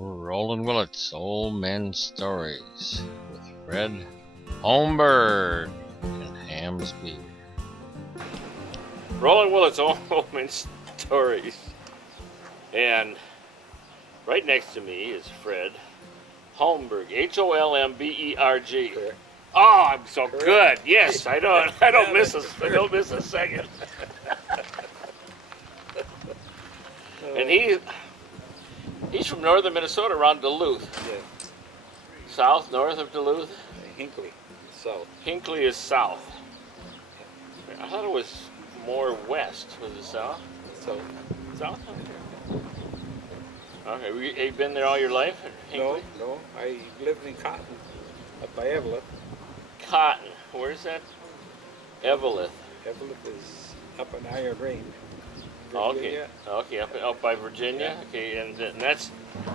Roland Willits, Old Men Stories with Fred Holmberg and Ham's Beer. Roland Willits, Old Men Stories. And right next to me is Fred Holmberg, Holmberg. Oh, I'm so Correct. good. Yes, I don't miss a second. And he's from northern Minnesota, around Duluth. Yeah. South, north of Duluth? Hinckley, south. Hinckley is south. I thought it was more west. Was it south? South. South? Okay. Have you been there all your life? Hinckley? No. I lived in Cotton, up by Eveleth. Cotton. Where's that? Eveleth. Eveleth is up in Iron Range. Okay. Okay, up by Virginia. Yeah. Okay, and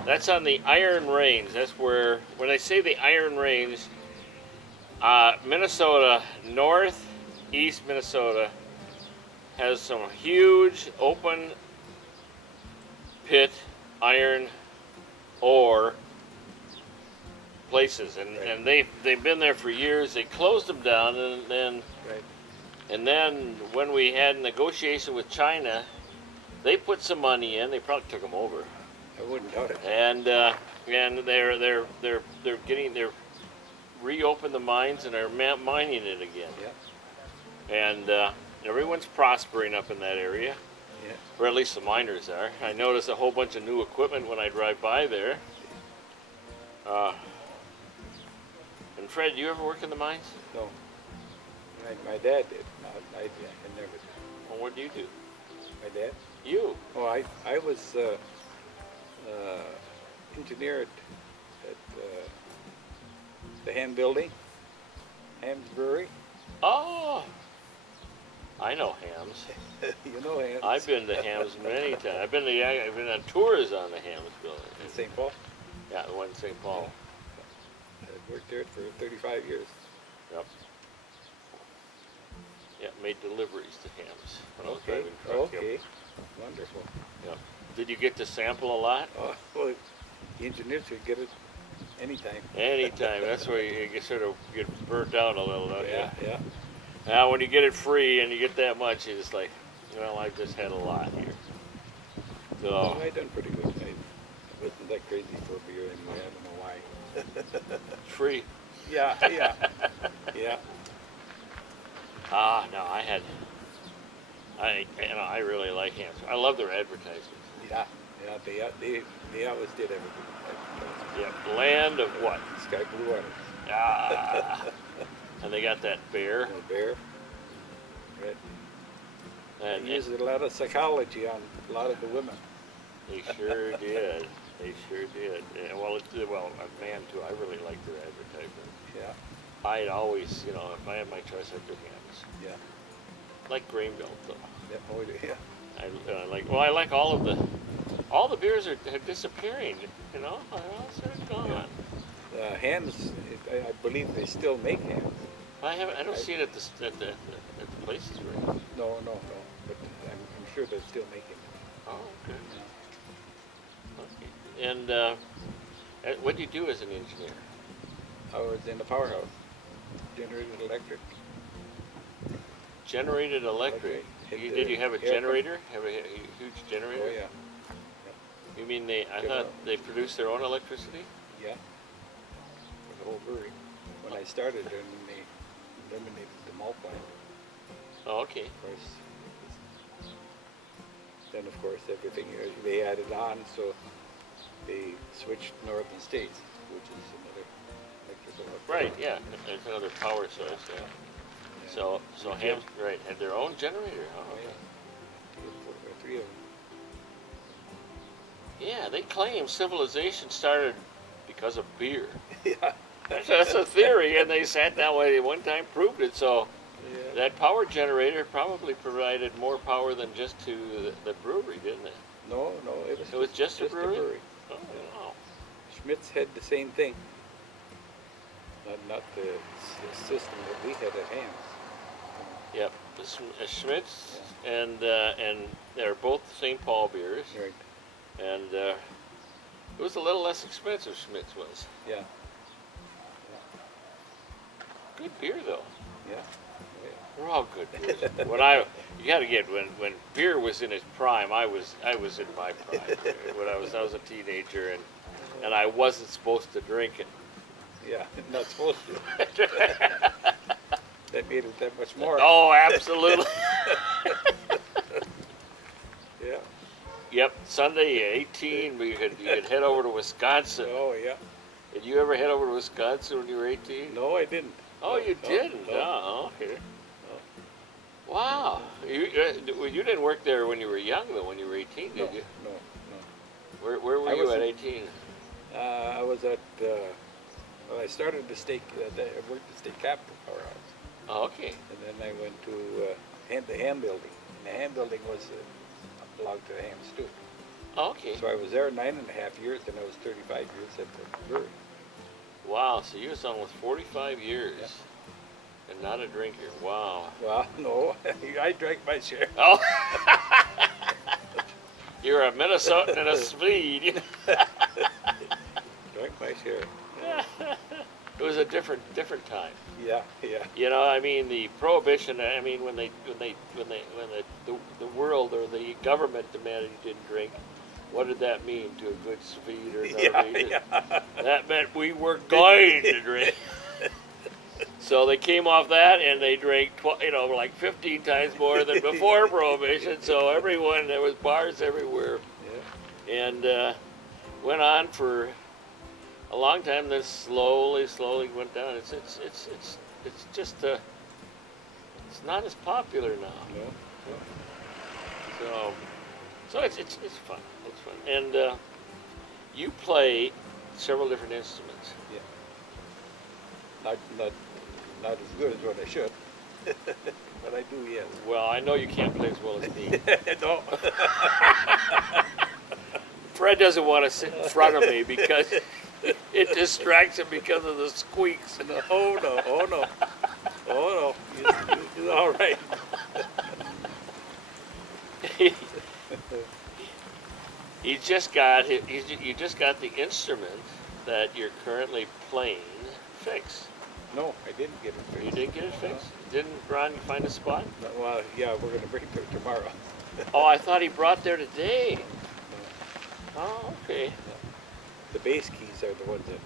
that's on the Iron Range. That's where, when I say the Iron Range, Minnesota, northeast Minnesota, has some huge open pit iron ore places, and they've been there for years. They closed them down, and then when we had negotiation with China, they put some money in. They probably took them over. I wouldn't doubt it. And they're reopened the mines and are mining it again. Yeah. And everyone's prospering up in that area. Yeah. Or at least the miners are. I noticed a whole bunch of new equipment when I drive by there. And Fred, you ever work in the mines? No. My dad did. I never did. Well, what do you do? My dad? You? Oh, I was engineer at the Ham Building, Ham's Brewery. Oh, I know Hams. You know Ham's. I've been to Hams many times. I've been on tours on the Hams building. In St. Paul? Yeah, the one in St. Paul. I worked there for 35 years. Yep. Yeah, made deliveries to Hams when I was Okay. driving truck. Okay. Yep. Wonderful. Yep. Did you get to sample a lot? Oh, well, the engineers could get it anytime. Anytime. That's where you sort of get burnt out a little, don't Yeah, you? yeah. Now, when you get it free and you get that much, you're just like, well, I just had a lot here. So. Well, I done pretty good. I wasn't that crazy for a beer anyway. I don't know why. Free. Yeah. Yeah. No, I really like Hams. I love their advertisements. Yeah. They always did everything. Yeah, land of what? Sky blue water. And they got that bear. A bear. Right. And They used a lot of psychology on a lot of the women. They sure did. They sure did. Yeah, well, a man too. I really like their advertisement. Yeah. I'd always, if I had my choice, I'd do Hams. Yeah. Like grain belt though. Yeah. Oh, yeah. I like all the beers are disappearing. They're all sort of gone. Yeah. Hams, I believe they still make hams. I don't see it at the places right. No. But I'm sure they're still making it. Oh, okay. Okay. And what do you do as an engineer? I was in the powerhouse, generated electric. Generated electric. Okay. Did you have a generator? Have a huge generator? Oh yeah. You mean I thought they produced their own electricity? Yeah. For the whole brewery. When I started, then they eliminated the malt plant. Oh, okay. Of course. Then of course everything they added on, so they switched Northern States, which is another electrical. Right. Yeah. It's another power source. Yeah. So Hams, right, had their own generator. Oh, okay. Yeah. 3 of them. Yeah, they claim civilization started because of beer. Yeah. That's a theory, and they sat down one time, proved it. So Yeah. that power generator probably provided more power than just to the brewery, didn't it? No, It was just a brewery? Oh, Yeah. wow. Schmitz had the same thing. Not the system that we had at Hams. Yep, Schmitz and they're both St. Paul beers, Right. and It was a little less expensive, Schmidt's was. Yeah. Good beer, though. Yeah. They're all good beers. You got to get when beer was in its prime, I was in my prime. When I was a teenager, and I wasn't supposed to drink it. Yeah, not supposed to. That made it that much more. Oh, absolutely. Yeah. Yep, Sunday 18, you could head over to Wisconsin. Oh, yeah. Did you ever head over to Wisconsin when you were 18? No, I didn't. Oh, you didn't? No. Oh, okay. Wow. You didn't work there when you were young, though, when you were 18, did you? No. Where were you at 18? I was at, well, I started the state, I worked at the state capitol powerhouse. Oh, okay. And then I went to the ham building. And the ham building belonged to the ham stew. Oh, okay. So I was there 9.5 years, and I was 35 years at the brewery. Wow, so you was almost 45 years and not a drinker. Wow. Well, no, I drank my share. Oh. You're a Minnesotan and a Swede. Drank my share. It was a different time. Yeah. You know, I mean, the prohibition. I mean, when the world or the government demanded you didn't drink, what did that mean to a good Swede or Norwegian? Yeah. That meant we were going to drink. So they came off that and they drank, like 15 times more than before prohibition. So there was bars everywhere, and went on for a long time. Then slowly went down. It's just it's not as popular now. No. So it's fun. It's fun. And you play several different instruments. Yeah. Not as good as what I should, but I do, yes. Well, I know you can't play as well as me. No. Fred doesn't want to sit in front of me because it distracts him because of the squeaks. No. Oh no. You're all right. You just got the instrument that you're currently playing fixed. No, I didn't get it fixed. You didn't get it fixed? Didn't Ron find a spot? No, well, yeah, we're going to bring it there tomorrow. Oh, I thought he brought there today. Oh, okay. The bass keys are the ones that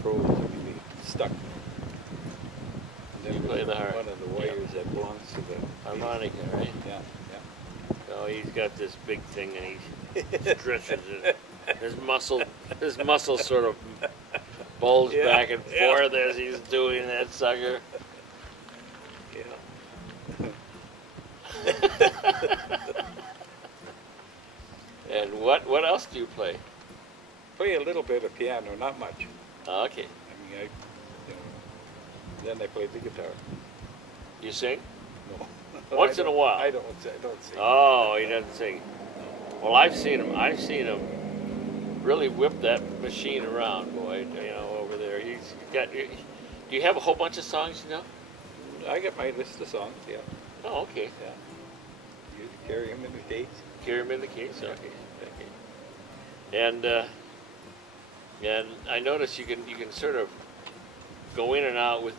froze and be stuck. And then You play the harp. one of the wires that belongs to the Harmonica, right? Yeah. Oh, he's got this big thing and he stretches it. His muscles sort of bulge back and forth as he's doing that sucker. Yeah. And what else do you play? Play a little bit of piano, not much. Okay. I mean, then I play the guitar. You sing? No. Once in a while. I don't sing. Oh, he doesn't sing. Well, I've seen him really whip that machine around, boy. Over there. He's got. Do you have a whole bunch of songs? I got my list of songs. Yeah. Oh, okay. Yeah. You carry them in the case. Carry them in the case. Okay. And I notice you can sort of go in and out with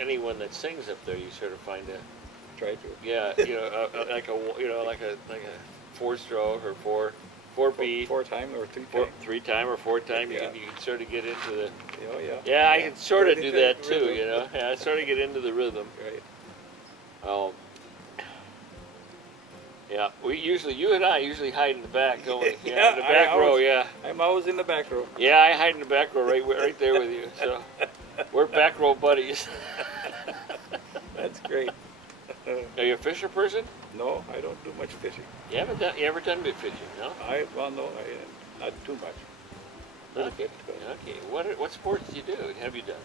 anyone that sings up there. You sort of find a. Try to. Yeah, like a 4-stroke or 4-beat. 4-time or 3-time. 3-time or 4-time. Yeah. You can sort of get into the. Oh yeah. Yeah, I can sort of Get do into that the too. rhythm. Yeah, I sort of get into the rhythm. Right. Yeah, you and I usually hide in the back, don't we? Yeah, in the back row. Yeah. I'm always in the back row. Yeah, I hide in the back row right there with you. So we're back row buddies. That's great. Are you a fisher person? No, I don't do much fishing. You ever done bit fishing? No. Not too much. Okay. What sports do you do? Have you done?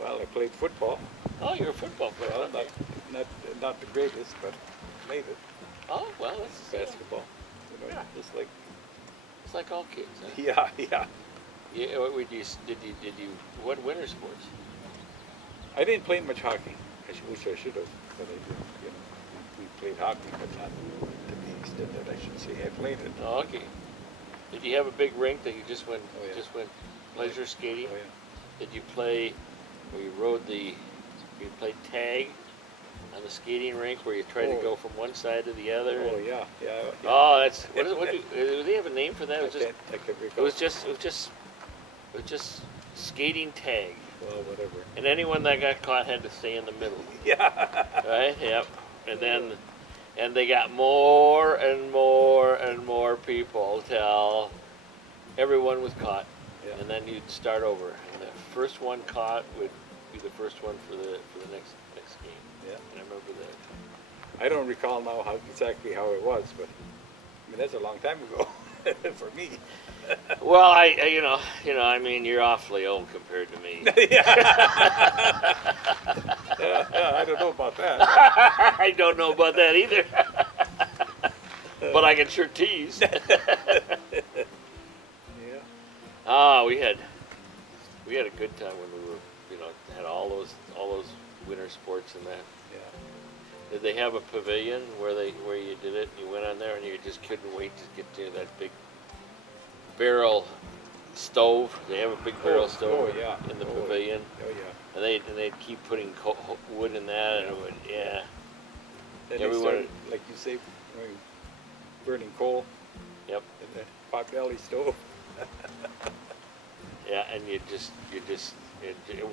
Well, I played football. Oh, you're a football player. Well, Okay. not the greatest, but played it. Oh, well, that's Basketball. Yeah. Just like. It's like all kids. Huh? Yeah. Yeah. What winter sports? I didn't play much hockey. Which I should have, but I didn't. We played hockey, but not to the extent that I should say I played it. Oh, okay. Did you have a big rink that you just went Oh, yeah. pleasure skating? Oh, yeah. Did you play where you played tag on the skating rink where you tried to go from one side to the other? Oh, yeah. Yeah. Oh, that's do they have a name for that? I can't recall. It was just skating tag. Well, whatever. And anyone that got caught had to stay in the middle. Yeah. Right? Yep. And they got more and more and more people till everyone was caught. Yeah. And then you'd start over. And the first one caught would be the first one for the next game. Yeah. And I remember that. I don't recall now exactly how it was, but I mean that's a long time ago for me. Well, I mean, you're awfully old compared to me. I don't know about that. I don't know about that either. But I can sure tease. Yeah. Ah, we had a good time when we were, had all those winter sports and that. Yeah. Did they have a pavilion where you did it and you went on there and you just couldn't wait to get to that big barrel stove? They have a big barrel stove in the pavilion. Oh yeah. And they'd keep putting wood in that, and it would, yeah. Then Everyone, they started, like you say, burning coal. Yep. In the pot belly stove. Yeah, and it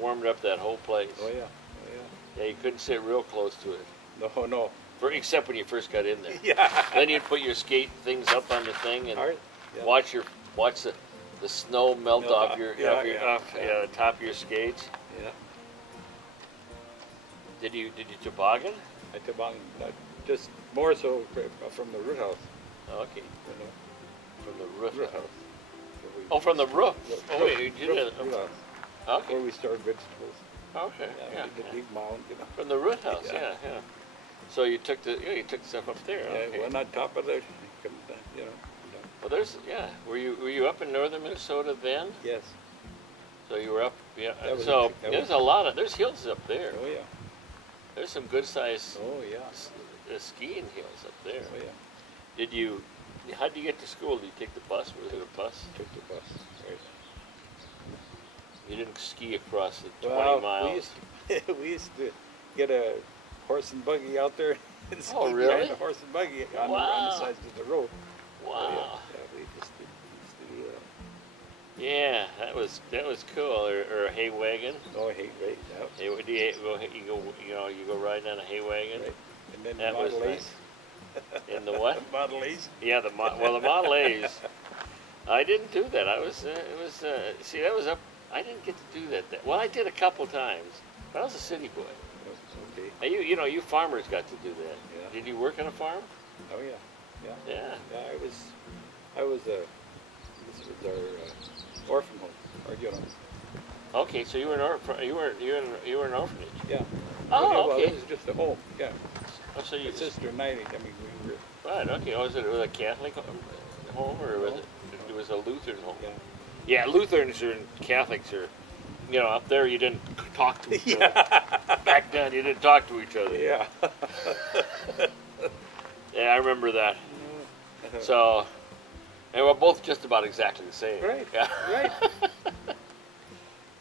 warmed up that whole place. Oh yeah. Oh yeah. Yeah, you couldn't sit real close to it. No. Except when you first got in there. Yeah. Then you'd put your skate things up on the thing and watch the snow melt off the top of your skates. Yeah. Did you toboggan? I toboggan, just more so from the root house. Okay. From the roof house. So From the roof. You did it. Root house. Okay. Where we stored vegetables. Okay. Yeah. The big mound, From the root house. Yeah. Yeah. So you took the stuff up there. Yeah, Okay. well, on top of it, Well, Were you up in northern Minnesota then? Yes. So you were up. Yeah. So There's hills up there. Oh yeah. There's some good sized Oh yeah. skiing hills up there. Oh yeah. How did you get to school? Did you take the bus? Was it a bus? Took the bus. Right. You didn't ski across the 20 Well, miles. we used to get a horse and buggy out there and ski really? behind a horse and buggy on the sides of the road. Wow. Oh, yeah, we used to do that. Yeah, that was cool. Or a hay wagon. Oh, hay wagon. You go riding on a hay wagon. Right. And then That the was Model nice. A's. In the what? Model A's. Yeah, the Model A's. I didn't do that. See, that was up. I didn't get to do that. Well, I did a couple times. But I was a city boy. Okay. Now, you farmers got to do that. Yeah. Did you work on a farm? Oh yeah. Yeah. Yeah. Yeah, this was our orphan home, Okay, so you were an orphanage. Yeah. Oh, Well, okay. it was just a home. Yeah. Oh, so My sister and I mean, we were. Right. Okay. Was it a Catholic home or was it was a Lutheran home? Yeah. Yeah, Lutherans and Catholics are, up there you didn't talk to each other. Back then you didn't talk to each other. Yeah. Yeah, I remember that. So, and we're both just about exactly the same. Right. Yeah. Right.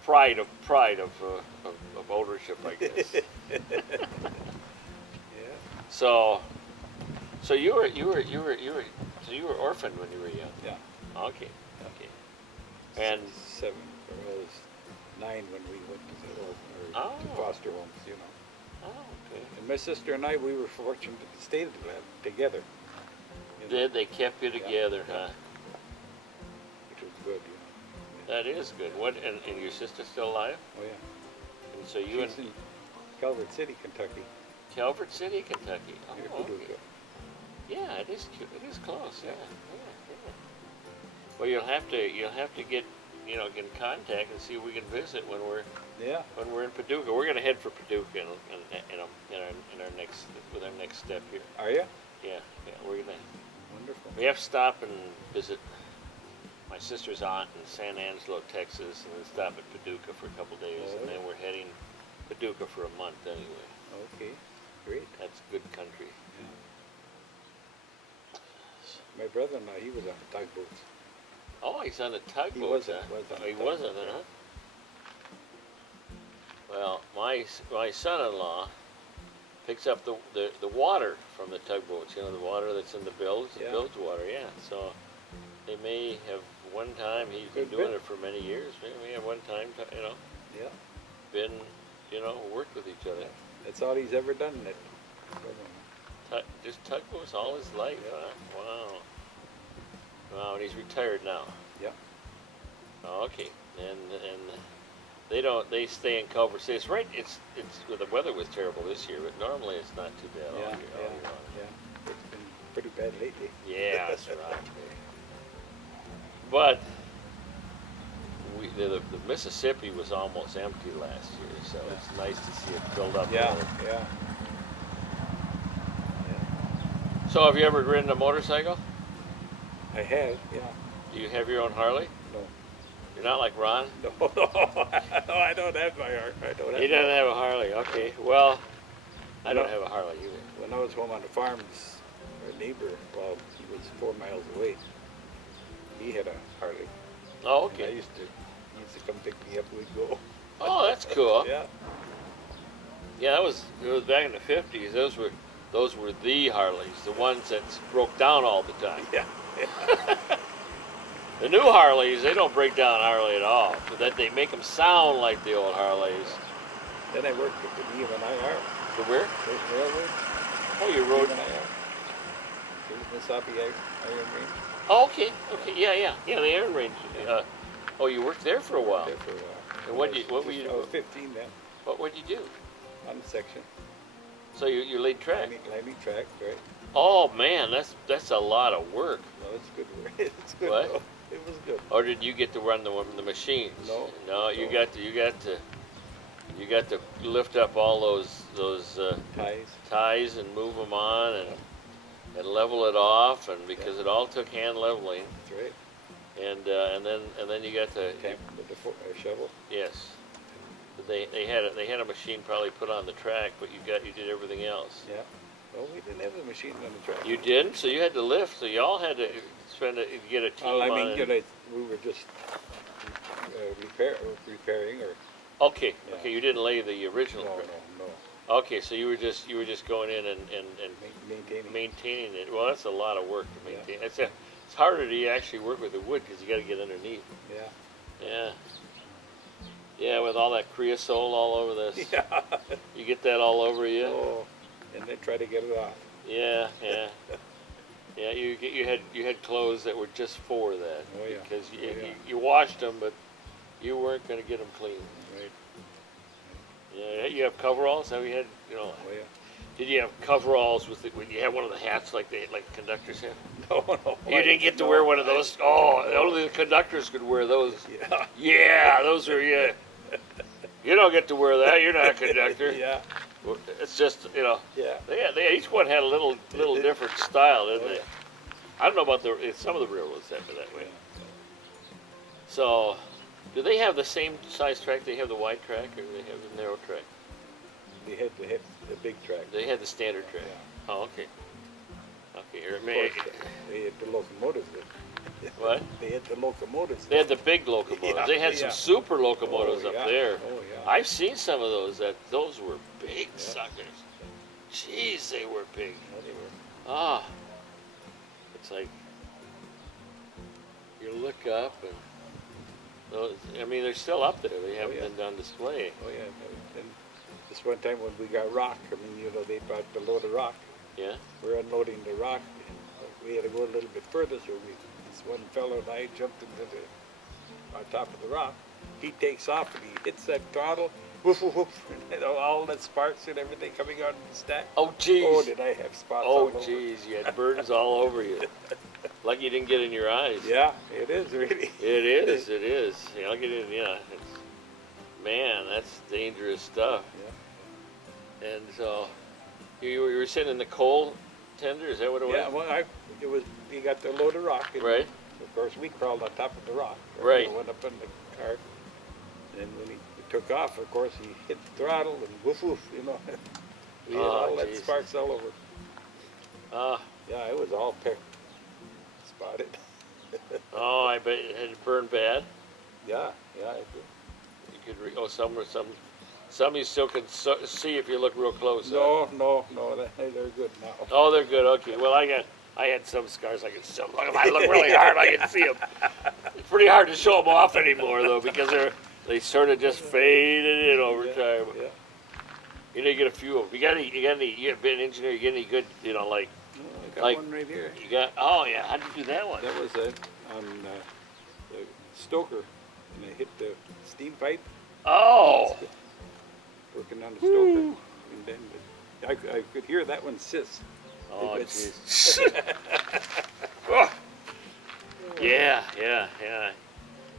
Pride of ownership, I guess. Yeah. So you were orphaned when you were young. Yeah. Okay. And 7, or I was 9 when we went to foster homes, Oh, okay. And my sister and I, we were fortunate to stay together. They kept you together, huh? Which was good, That is good. What? And your sister still alive? Oh yeah. And so She's in Calvert City, Kentucky. Calvert City, Kentucky. Near Oh, okay. Paducah. Yeah, it is close. Yeah. Well, you'll have to get in contact and see if we can visit when we're in Paducah. We're going to head for Paducah in our next step here. Are you? Yeah, we're gonna. Wonderful. We have to stop and visit my sister's aunt in San Angelo, Texas, and then stop at Paducah for a couple days, and then we're heading Paducah for a month anyway. Okay, great. That's good country. Yeah. My brother-in-law, he was on the tugboats. he's on a tugboat. He wasn't. Oh, he wasn't, huh? Well, my son-in-law picks up the water from the tugboats. You know, the water that's in the bilge, the bilge water. Yeah. So they may have one time. He's been doing it for many years. Maybe at one time, you know. Yeah. Been, you know, worked with each other. Yeah. That's all he's ever done. Just tugboats all his life, huh? Wow. Wow, and he's retired now. Yeah. Oh, okay. And they stay in Culver City. It's right. It's well, the weather was terrible this year, but normally it's not too bad all year. Yeah. It's been pretty bad lately. Yeah, that's right. But the Mississippi was almost empty last year, so it's nice to see it filled up. Yeah, there. yeah. So have you ever ridden a motorcycle? I have, yeah. Do you have your own Harley? No. You're not like Ron? No, I don't have my Harley. He doesn't have a Harley. Okay. Well, I don't have a Harley either. When I was home on the farm, our neighbor, well, he was 4 miles away. He had a Harley. Oh, And okay. he used to come pick me up. We'd go. Oh, that's cool. Yeah. Yeah, it was back in the 50s. Those were the Harleys, the ones that broke down all the time. Yeah. The new Harleys, they don't break down hardly at all. But that they make them sound like the old Harleys. Then I worked at the EM&IR. The where? Railroad. Oh, you rode. EM&IR. It was Missouri Iron Range. Oh, okay. Okay. Yeah, the Iron Range. Oh, you worked there for a while. There for a while. And what were you? I was 15 then. What would you do? On the section. So you laid track. Lining track, right? Oh man, that's a lot of work. No, it's good work. It's good. What? Though. It was good. Or did you get to run the machines? No, you got to lift up all those ties and move them on and level it off, and because it all took hand leveling. That's right. And then you got to Tamp with the shovel. Yes. They had a machine probably put on the track, but you did everything else. Yeah. Well, we didn't have the machine on the track. You didn't, so you had to lift. So you all had to get a team well, I on mean, it. we were just repairing or. Okay. Yeah. Okay. You didn't lay the original. No. Okay, so you were just going in and maintaining it. Well, that's a lot of work to maintain. Yeah. It's harder to actually work with the wood because you got to get underneath. Yeah. Yeah. Yeah, with all that creosote all over this. Yeah. You get that all over you. Oh, and then try to get it off. Yeah. Yeah, you had clothes that were just for that. Oh yeah. Because you washed them, but you weren't going to get them clean. Right. Yeah, you have coveralls. Have you had, Oh yeah. Did you have coveralls when you had one of the hats like conductors have? No. You didn't get to wear one of those. Oh, only the conductors could wear those. Yeah. Yeah, those are You don't get to wear that. You're not a conductor. Yeah. It's just Yeah. They each one had a little different style, didn't they? Yeah. I don't know about some of the railroads have it that way. So, do they have the same size track? They have the wide track, or do they have the narrow track? They had the big track. They had the standard track. Yeah. Oh, okay. Okay. Of course, they had the locomotives. What? They had the locomotives. They had the big locomotives. Yeah, They had some super locomotives Oh, up yeah. there. Oh yeah. I've seen some of those. Those were big suckers. Jeez, they were big. Yeah, they were. Ah, it's like you look up and those. I mean, they're still up there. They haven't been on display. Oh yeah. And this one time when we got rock, I mean, they brought the load of rock. Yeah. We're unloading the rock. We had to go a little bit further, so this one fellow and I jumped into on top of the rock. He takes off and he hits that throttle. Woof, woof, woof. And all that sparks and everything coming out of the stack. Oh, jeez. Oh, did I have spots all Oh, over. jeez. You had burns all over you. Like you didn't get in your eyes. Yeah, it is really. It is. It is. Yeah, I'll get in. Yeah. Man, that's dangerous stuff. Yeah. And so, you were sitting in the coal tender. Is that what it was? Yeah, well, we got the load of rock. And Right. Of course, we crawled on top of the rock. Right. We went up in the car. And when he took off, of course, he hit the throttle and woof, woof, We had all that geez. sparks all over. Ah, Yeah, it was all spotted. Oh, I bet it burned bad. Yeah, it did. You could some you still can see if you look real close. No, they're good now. Oh, they're good. Okay. Well, I had some scars I could still look. If I look really hard, I can see them. It's pretty hard to show them off anymore though because they sort of just faded in over time. Yeah. You know, you get a few of them. You got been an engineer. You get any good, like. I got like, one right here. You got. Oh yeah. How'd you do that one? That was on the stoker, and I hit the steam pipe. Oh. Working on the stoker, and then I could hear that one sis. Oh, jeez. Oh. Yeah.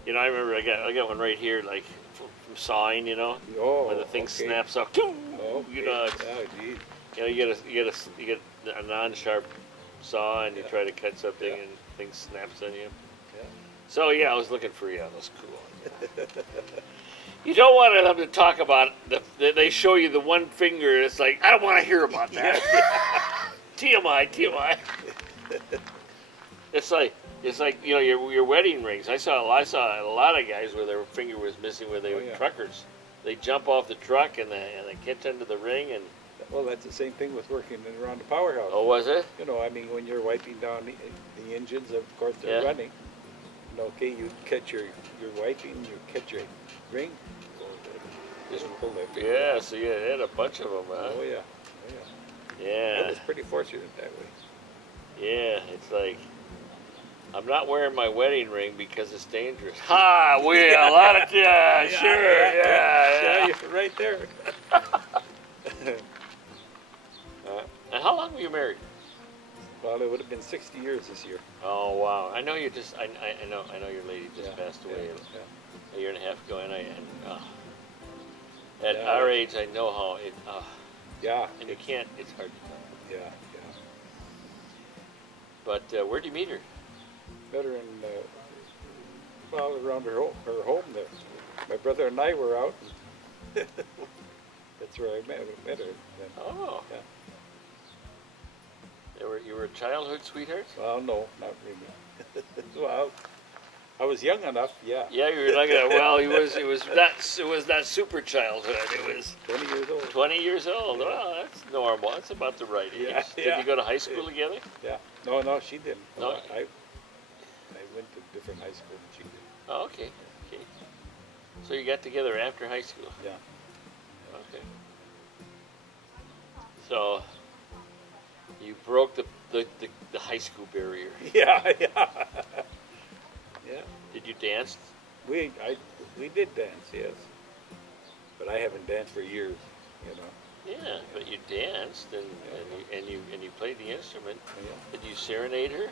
You know, I remember I got one right here, like from sawing. You know, when the thing snaps off. Okay. You know, geez. You know, you get a non-sharp saw, and you try to cut something, and thing snaps on you. Yeah. So yeah, I was looking for those cool ones. You don't want them to talk about they show you the one finger. And it's like I don't want to hear about that. TMI. It's like you know your wedding rings. I saw a lot of guys where their finger was missing where they were truckers. They jump off the truck and they catch into the ring and. Well, that's the same thing with working around the powerhouse. Oh, was it? You know, I mean, when you're wiping down the engines, of course they're running. Okay, you catch your wiping, you catch your ring. Just pull that finger. Yeah, so you had a bunch of them, huh? Oh yeah. Yeah. I was pretty fortunate that way. Yeah, it's like I'm not wearing my wedding ring because it's dangerous. Ha! A lot of yeah, you're right there. And how long were you married? Well, it would have been 60 years this year. Oh wow! I know you just I know your lady just passed away a year and a half ago, and at our age I know how it. And you can't. It's hard to tell. Yeah. But where'd you meet her? Met her in around her home there. My brother and I were out. That's where I met her. Then. Oh. Yeah. You were childhood sweethearts? Well, no, not really. Well, I was young enough, yeah. Yeah, you were young enough. Well, it was not super childhood. It was 20 years old. 20 years old. Yeah. Well, that's normal. That's about the right age. Yeah, Did you go to high school together? Yeah. No, she didn't. No. I went to different high school than she did. Oh, okay. So you got together after high school? Yeah. Okay. So you broke the high school barrier. Yeah. Did you dance? We did dance, yes. But I haven't danced for years, you know. Yeah, but you danced and you played the instrument. Yeah. Did you serenade her?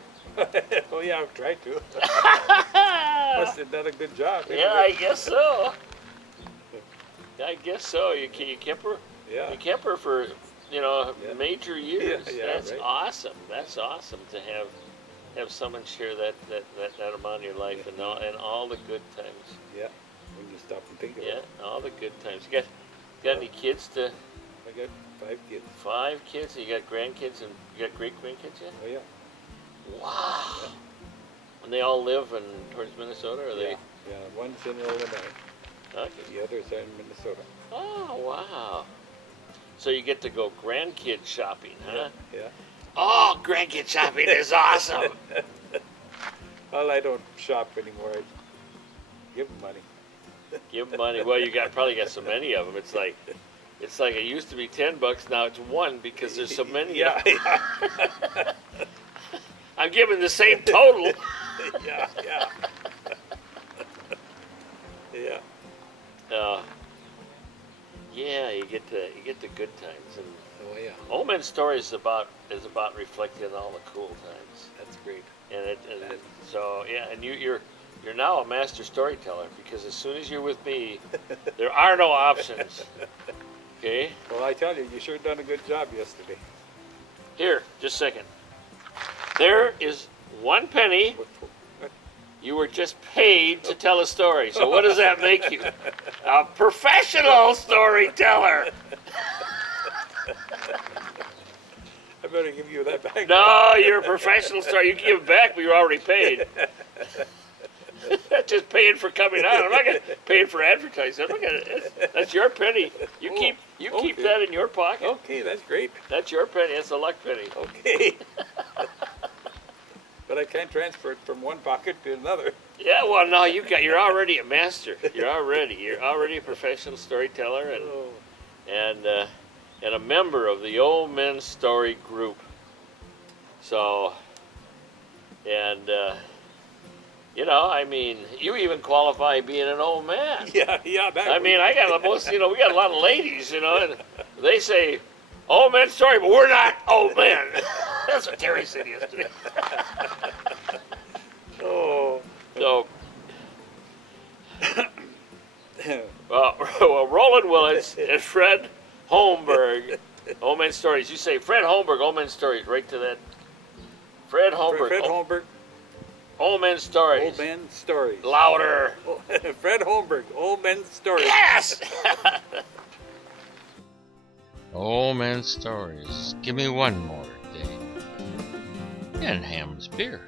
Oh yeah, I've tried to. Must have done a good job. Yeah, I guess so. You kept her. Yeah. You kept her for major years. Yeah, That's right. awesome. That's awesome to have someone share that amount of your life and all the good times. Yeah. When you stop and think about it. Yeah, all the good times. You got any kids to? I got 5 kids. 5 kids. And you got grandkids and you got great grandkids yet? Oh yeah. Wow. Yeah. And they all live towards Minnesota, or they? Yeah. One's in Illinois. Okay. The others are in Minnesota. Oh wow. So you get to go grandkid shopping, huh? Yeah. Oh, grandkid shopping is awesome. Well, I don't shop anymore. I give them money. Give them money. Well, probably got so many of them. It's like it used to be $10. Now it's 1 because there's so many. Yeah. I'm giving the same total. Yeah. Yeah, you get the good times, and oh yeah. OMS story is about reflecting all the cool times. That's great. So yeah, and you're now a master storyteller because as soon as you're with me, there are no options. Okay. Well, I tell you, you sure done a good job yesterday. Here, just a second. There is 1 penny. You were just paid to tell a story. So what does that make you? A professional storyteller. I better give you that back. No, you're a professional story. You can give it back, but you're already paid. paying for coming on. I'm not paying for advertising. That's your penny. You keep okay. that in your pocket. Okay, that's great. That's your penny. That's a luck penny. Okay. But I can't transfer it from one pocket to another. Yeah, well, no, you're already a master. You're already a professional storyteller and a member of the OMS Story group. So, and you know, I mean, you even qualify being an old man. Yeah. I mean, I got the most. You know, we got a lot of ladies. You know, and they say old men story, but we're not old men. That's what Terry said yesterday. Oh. So, well, Roland Willits and Fred Holmberg, Old Men Stories. You say Fred Holmberg, Old Men Stories, right to that. Fred Holmberg. Fred Holmberg. Old Men Stories. Old Men Stories. Louder. Fred Holmberg, Old Men Stories. Yes! Old Man Stories. Give me one more day. And Ham's beer.